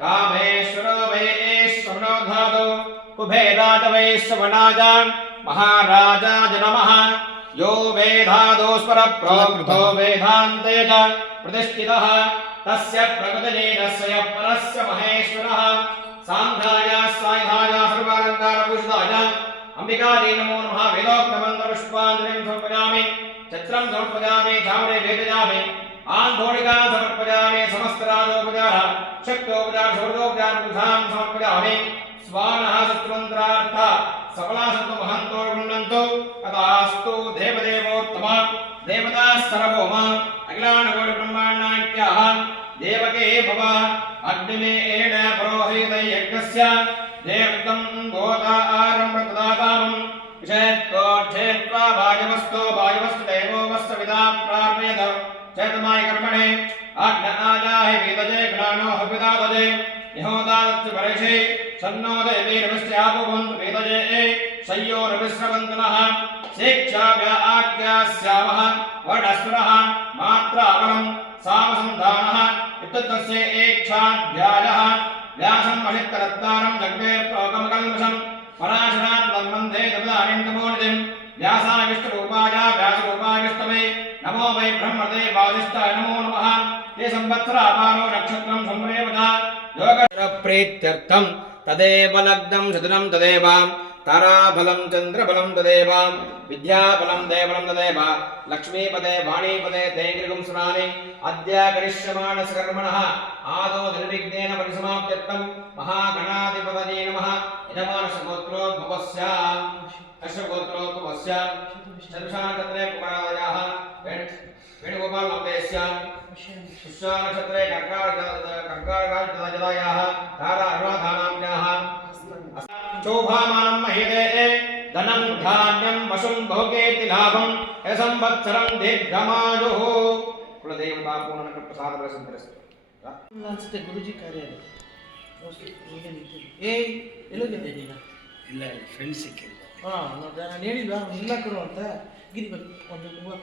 कामेश्वरो वैश्वरो धातु कुभेदाज महाराजाय नमः यो वेधादोस्वर प्रोक्तो च प्रतिष्ठितः। तस्य प्रकृतिलीनस्य परस्य महेश्वरः। साङ्घाय सायुधाय सर्वालङ्कारभूषिताय अम्बिकायै नमो नमः। वेदोक्तमन्त्रपुष्पाञ्जलिं समर्पयामि। छत्रं समर्पयामि। चामरे वेदयामि। समर्पयामि समस्तराजोपचार शक्तोपचार शौर्योपचार पूजां समर्पयामि। स्वानः शत्रुन्द्रार्थ सकलासत्तु महन्तो गृह्णन्तु तदास्तु देवदेवोत्तम देवताः सर्वोम अखिलाण्डकोटिब्रह्माण्डाख्याः देवके भव अग्निमेण पुरोहित देवतं गोदारं प्रदातामं विषयत्वक्षेत्वा वायवस्तो देवो वस्तु विदा प्रार्पयत। चेतमाय कर्मणे। अग्न आजाहि वेदजे घ्राणो हविदादजे यहोदादत्ति परेशे सन्नो देवीरविष्ट्यापुवन्तु वेदजे शय्यो रविश्रवन्तु नः शिक्षाव्या आज्ञास्यामः वर्णस्वरः मात्राबलं सामसन्धानः। इत्युक्तस्य एक्षाध्यायः। व्यासं महित्तरत्तारं जग्ने प्रोगमकल्मषम्। पराशरात्मं वंदे तदानिन्दमोनिधिं व्यासाय నమో వై బ్రహ్మదే వాదిష్ట నమో నమ ఏ సంవత్సర అపానో నక్షత్రం సంప్రేమత యోగ ప్రీత్యర్థం తదేవ లగ్నం శతునం తదేవాం తారాఫలం చంద్రఫలం తదేవాం విద్యాఫలం దేవలం తదేవ లక్ష్మీపదే వాణీపదే తేంద్రికం సునాని అద్య కరిష్యమాణస్ కర్మణ ఆదో నిర్విఘ్నేన పరిసమాప్త్యర్థం మహాగణాధిపతయే నమః యజమానస్ గోత్రోద్భవస్య కశ్యప్ గోత్రోద్భవస్య చతుషానక్షత్రే కుమారాయాః वेणुगोपाल नन्देस्य पुष्यानक्षत्रे कर्कारराजदायाः तारा अनुराधानाम्याः शोभामानं महीदे धनं धान्यं वशुं भोगेति लाभं यसंवत्सरं दीर्घमायुः कुलदेवता पूर्णप्रसादप्रसन्तरस्तु ಅನ್ಸುತ್ತೆ ಗುರುಜಿ ಕಾರ್ಯಾಲಯ ಏಯ್ ಎಲ್ಲೋಗಿದ್ದೆ ನೀನು ಇಲ್ಲ ಫ್ರೆಂಡ್ಸ್ ಸಿಕ್ಕಿಲ್ಲ ಹಾಂ ನಾನು ಹೇಳಿಲ್ವಾ ಇಲ್ಲ ಕರು ಅಂತ ಗಿರಿ ಒಂದು ಹೂವು